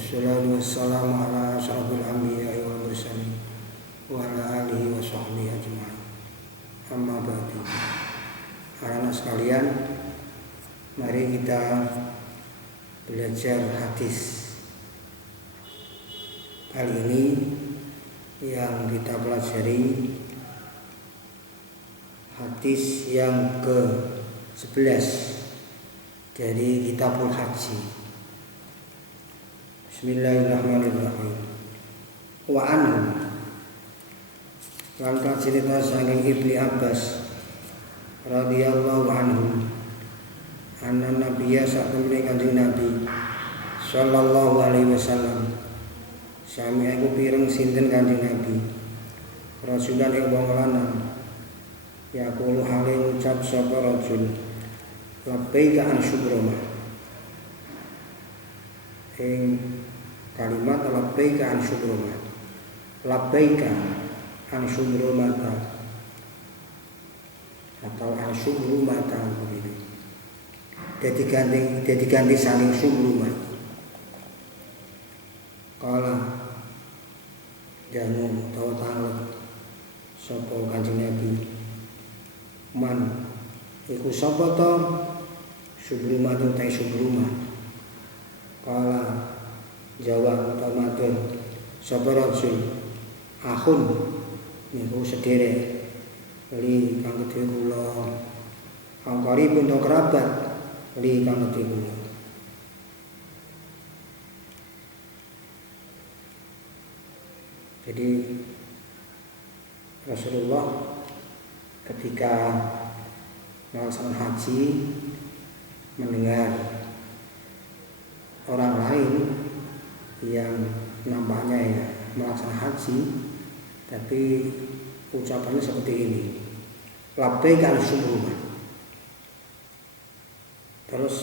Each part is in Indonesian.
Wassalatu wassalamu ala asyrafil anbiya'i wal mursalin wa ala alihi wa sahbihi ajma'in. Amma ba'du. Anak sekalian, mari kita belajar hadis. Kali ini yang kita pelajari hadis yang ke-11 dari Kitabul Haji. Bismillahirrahmanirrahim. Wa anhu lan cerita saking Ibnu Abbas radhiyallahu anhu anna nabiyya satemene Kanjeng Nabi sallallahu alaihi wasallam sami aku pireng sinten Kanjeng Nabi rasulan ing wong lanang yaqulu hale ngucap sapa rajul labbaika an syukroma ing kalimat labbaika an syukroma labbaika an syukromata atau an syukromata begitu. Jadi ganti saling syukroma. Kala jamu tau tanglek sapa Kanjeng Nabi man iku sapa to syukroma to tai syukroma. Kala jawab atau matur sapa rasul akhun niku sederek li kang gedhe kula angkari pun kerabat li kang gedhe kula. Jadi Rasulullah ketika melaksanakan haji mendengar orang lain yang nampaknya melaksanakan haji tapi ucapannya seperti ini, labbaika an syukroma. Terus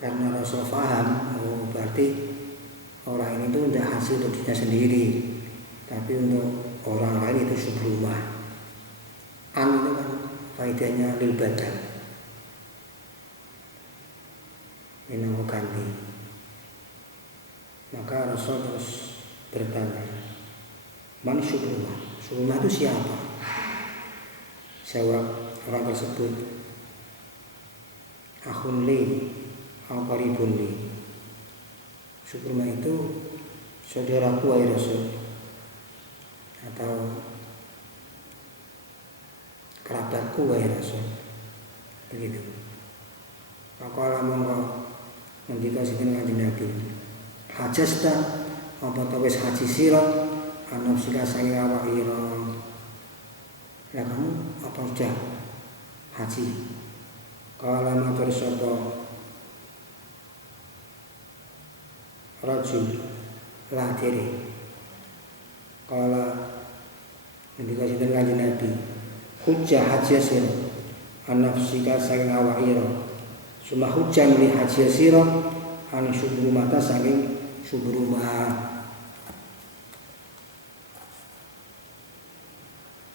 karena Rasul paham, berarti orang ini tuh tidak haji untuk dirinya sendiri, tapi untuk orang lain itu syukroma. An itu kan faedahnya lil badan. Ini mau ganti. Maka Rasul terus bertanya, man syukroma? Syukroma itu siapa? Jawab orang tersebut, akhun li au qaribun li. Syukroma itu saudaraku wahai Rasul, atau kerabatku wahai Rasul. Begitu. Maka monggo ngendika sinten Kanjeng Nabi, hajasta apa ta wis haji sira anafsika sange awak ira. Ya kamu apa sudah haji? Kala matur sapa rajul la diri. Kala ngendika sinten Kanjeng Nabi, hujjah haji sira anafsika sange awak ira. Summa hujjah li haji sira an syukrumata saking syukrumah.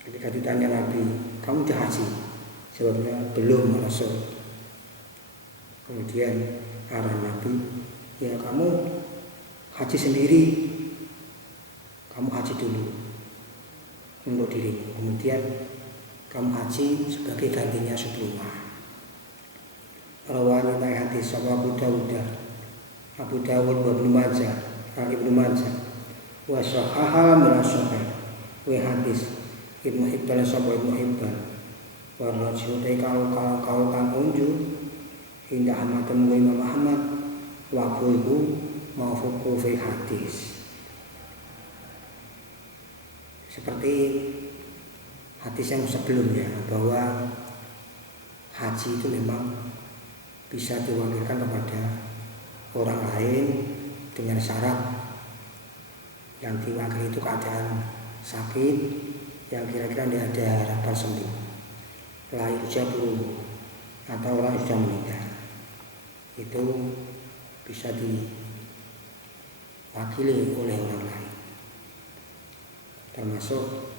Ketika ditanya Nabi, kamu sudah haji? Jawabnya, belum Rasul. Kemudian arah Nabi, ya kamu haji sendiri, kamu haji dulu untuk dirimu. Kemudian kamu haji sebagai gantinya syukrumah. Rawani tai hadis Abu Dawud wa Ibnu Majah, Ibnu Majah wa sahaha min as-sahih wa hadis Ibnu Hibban sapa Ibnu Hibban wa rajul tai kau kang unju indah Ahmad wa Imam Ahmad wa ibu maufuqu fi hadis. Seperti hadis yang sebelumnya bahwa haji itu memang bisa diwakilkan kepada orang lain dengan syarat yang diwakili itu keadaan sakit yang kira-kira tidak ada harapan sembuh, lain jabru atau orang sudah meninggal, itu bisa diwakili oleh orang lain. Termasuk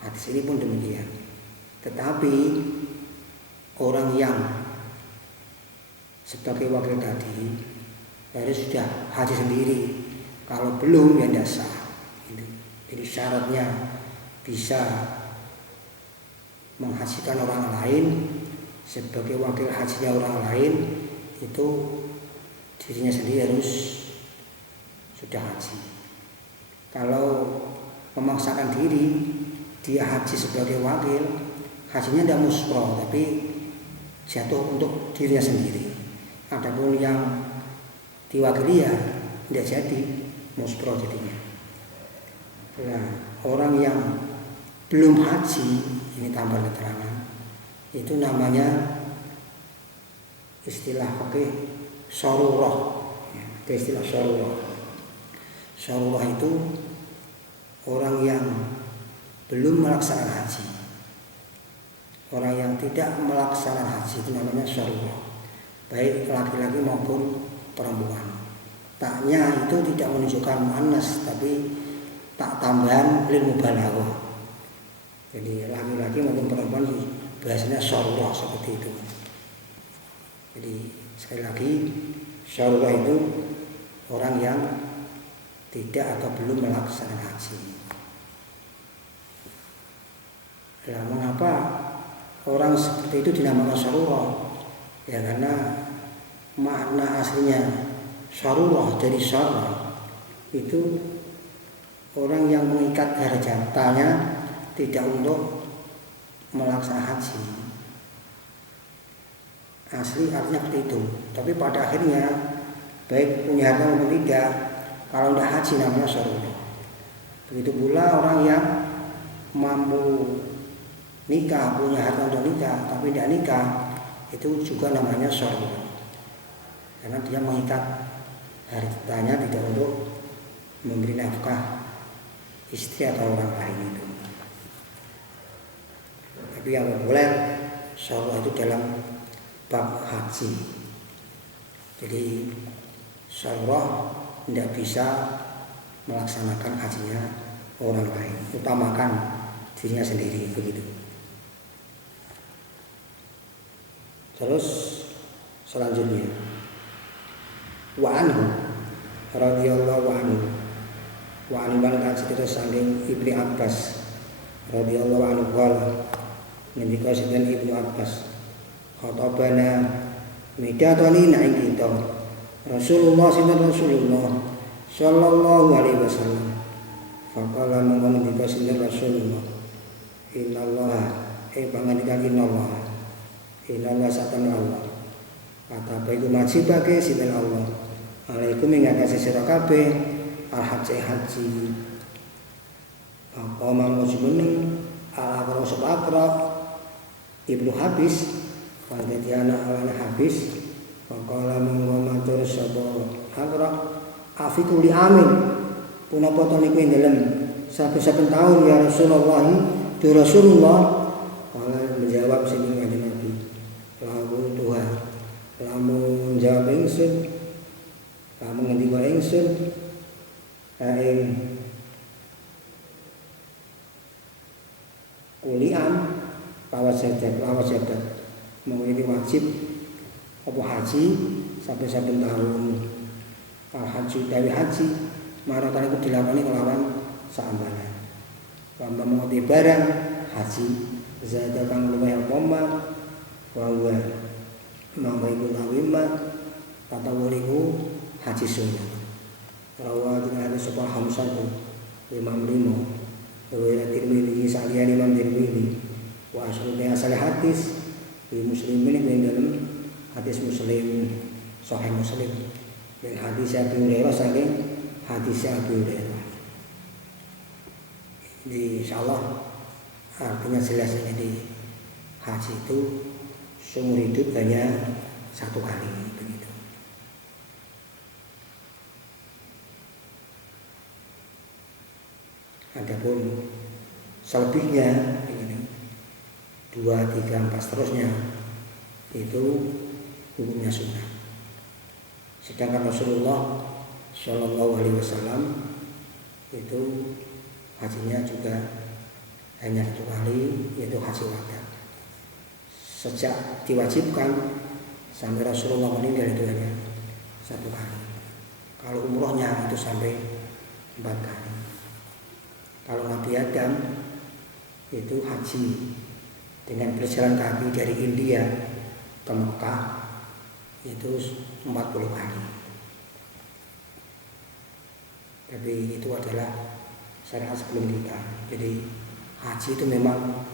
hadis ini pun demikian. Tetapi orang yang sebagai wakil tadi harus sudah haji sendiri. Kalau belum ya tidak sah. Jadi syaratnya bisa menghajikan orang lain sebagai wakil hajinya orang lain, itu dirinya sendiri harus sudah haji. Kalau memaksakan diri dia haji sebagai wakil, hajinya tidak musfroh tapi jatuh untuk dirinya sendiri. Adapun yang diwakili ya tidak jadi musfroh jadinya. Nah, orang yang belum haji, ini tambah keterangan, itu namanya istilah fikih syarurah. Itu istilah syarurah. Syarurah itu orang yang belum melaksanakan haji. Orang yang tidak melaksanakan haji itu namanya syarurah, baik laki-laki maupun perempuan. Taknya itu tidak menunjukkan muannas, tapi tak tambahan lil mubalaghah. Jadi laki-laki maupun perempuan biasanya syarurah seperti itu. Jadi sekali lagi, syarurah itu orang yang tidak atau belum melaksanakan haji. Nah, mengapa orang seperti itu dinamakan syarurah? Ya karena makna aslinya syarurah dari syarah itu orang yang mengikat hartanya tidak untuk melaksanakan haji. Asli artinya seperti itu. Tapi pada akhirnya baik punya harta maupun tidak, kalau tidak haji namanya syarurah. Begitu pula orang yang mampu nikah, punya harta untuk nikah tapi tidak nikah, itu juga namanya syarurah. Karena dia mengikat hartanya tidak untuk memberi nafkah istri atau orang lain itu. Tapi yang populer syarurah itu dalam bab haji. Jadi syarurah tidak bisa melaksanakan hajinya orang lain, utamakan dirinya sendiri, begitu. Terus selanjutnya, wa anhu radhiyallahu anhu, wa anhu kan cerita saking Ibnu Abbas radhiyallahu anhu qala, ngendika sinten Ibnu Abbas, khatabana midatoni ing kita Rasulullah sallallahu alaihi wasallam. Faqala mongko ngendika sinten Rasulullah, innallaha pangandikan innallaha satan Allah. Kata apa itu majibake sinten Allah. Alaikum ing atase sira kabeh haji. Apa mau sebeneng al-aqra sabaqra Ibnu Habis panjati anak alane Habis. Faqala mongko matur sapa Aqra afiku li amin punapa to niku ing dalem saben-saben taun ya Rasulullah tu Rasulullah. Kala menjawab sing kanjeng Nabi, lamun Tuhan lamun jawab ingsun, lamun ngendika ingsun ing kulian lawasadat mau ini wajib apa haji saben-saben tahun. Al-haji dari haji marakan itu dilakoni kelawan saambanan. Wamba mengerti barang haji zada kang lumayan pomma wawa mangaiku lawimma kata wuriku haji sunnah. Rawa dengan hadis sepah hamsatu Imam limo Wira Tirmidzi salian Imam Tirmidzi wa asrulnya asal hadis di muslimin yang dalam hadis Muslim Sahih Muslim dan hadis Abu Hurairah saking hadis Abu Hurairah. Jadi insyaallah artinya jelas ini di haji itu seumur hidup hanya satu kali begitu. Adapun selebihnya ini 2, 3, 4 seterusnya itu hukumnya sunnah. Sedangkan Rasulullah Shallallahu Alaihi Wasallam itu hajinya juga hanya satu kali, yaitu haji wada. Sejak diwajibkan sampai Rasulullah meninggal itu hanya satu kali. Kalau umrohnya itu sampai 4 kali. Kalau Nabi Adam itu haji dengan berjalan kaki dari India ke Mekah itu 40 kali. Tapi itu adalah syariat sebelum kita. Jadi haji itu memang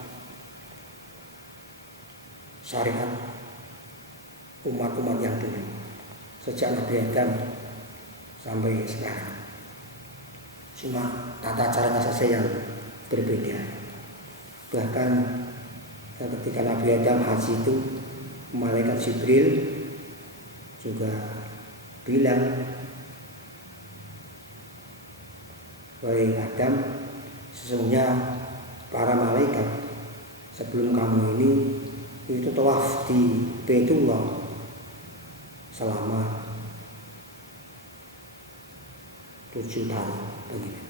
syariat umat-umat yang dulu, sejak Nabi Adam sampai sekarang. Cuma tata caranya saja yang berbeda. Bahkan ketika Nabi Adam haji itu, malaikat Jibril juga bilang, wahai Adam, sesungguhnya para malaikat sebelum kamu ini itu tawaf di Baitullah selama 7 tahun begitu.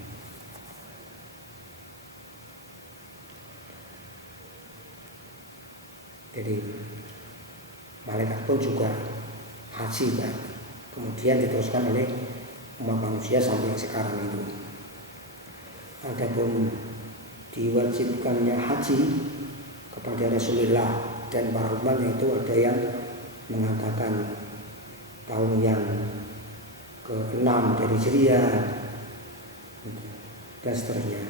Jadi malaikat pun juga haji kan, kemudian diteruskan oleh umat manusia sampai sekarang itu. Adapun diwajibkannya haji kepada Rasulullah dan para umatnya itu ada yang mengatakan tahun yang ke-6 dari Hijriah dan seterusnya.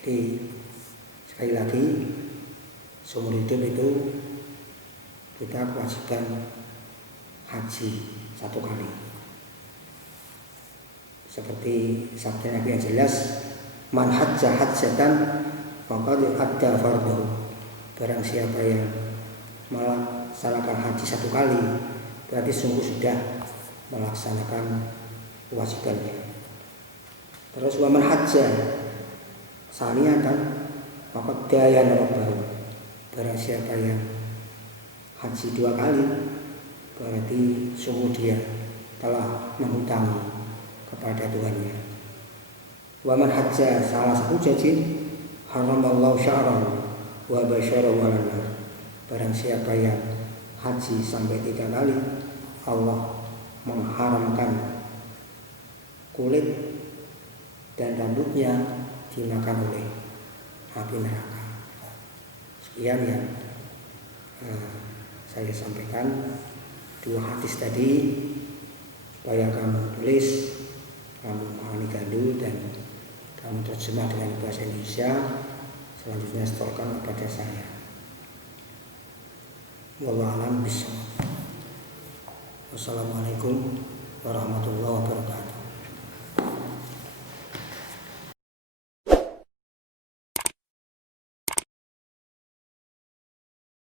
Jadi sekali lagi seumur hidup itu kita kewajiban haji 1 kali. Seperti sabda Nabi yang jelas, man hajja hajjatan faqad adda fardhu. Barang siapa yang melaksanakan haji 1 kali, berarti sungguh sudah melaksanakan kewajibannya. Terus wa man hajja saniyatan faqad dayana rabbahu. Barang siapa yang haji 2 kali, berarti sungguh dia telah menghutangi kepada Tuhannya. Wa man hajja salah satu hujjatin haramallahu sya'rahu wa basyarahu 'alan nar. Barang siapa yang haji sampai 3 kali, Allah mengharamkan kulit dan rambutnya dimakan oleh api neraka. Sekian yang saya sampaikan. 2 hadis tadi supaya kamu tulis, kamu pahami dulu dan kamu terjemah dengan bahasa Indonesia, selanjutnya setorkan kepada saya. Wallahu a'lam bishawab. Wassalamualaikum warahmatullahi wabarakatuh.